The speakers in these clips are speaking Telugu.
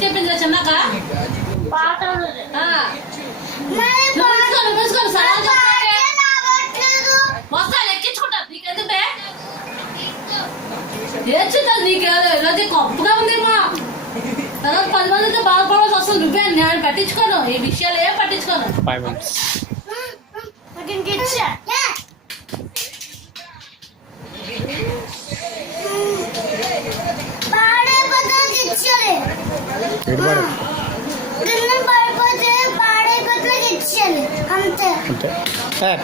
చెప్పింది చిన్నాక వస్తాను ఎక్కించుకుంటాను నీకెందుకు ఏడ్చుతుంది నీకేదో ఈరోజు గొప్పగా ఉందేమో తర్వాత 10 మందితో బాధపడాల్సి వస్తుంది నువ్వే నేను పట్టించుకోను ఈ విషయాలు ఏం పట్టించుకోను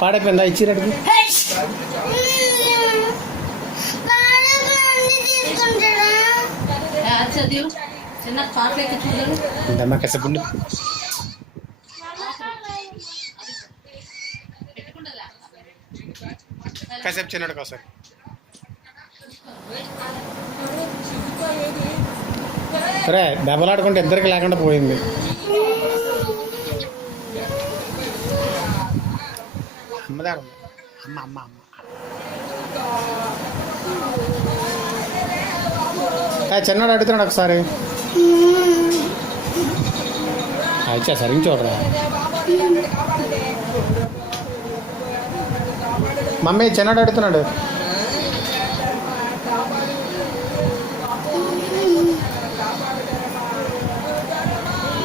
పాడైపోయిందా ఇచ్చినట్టు చిన్న పాటలు ఎక్కించుకుంటాను కసపుండు కాసేపు చిన్నడు కాసారి సరే దెబ్బలాడుకుంటే ఇద్దరికి లేకుండా పోయింది అమ్మదారు అమ్మ అమ్మ అమ్మ చిన్నాడు అడుగుతున్నాడు ఒకసారి అచ్చా సరిగ్గా చూడరా మమ్మీ చిన్నాడు అడుగుతున్నాడు